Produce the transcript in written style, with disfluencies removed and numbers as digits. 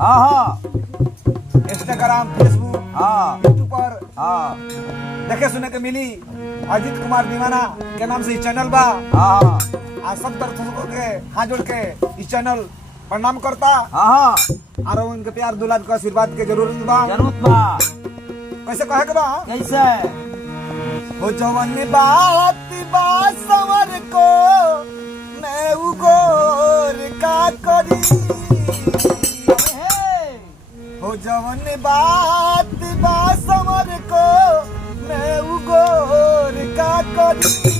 हाँ हाँ Instagram, Facebook, हाँ यूट्यूब पर हाँ देखे सुने के मिली। अजीत कुमार दीवाना के नाम से चैनल बा। हाँ आज सब दर्शकों के हाथ जोड़ के इस चैनल प्रणाम करता। हाँ और उनके प्यार दुलार का आशीर्वाद के जरूरत बा। जरूरत बा। कैसे कहे के बा? कैसे? हो जवन बात बा समर को मैं उगोर का करी। हो जवन बात बा समर को मैं उगोर का करी।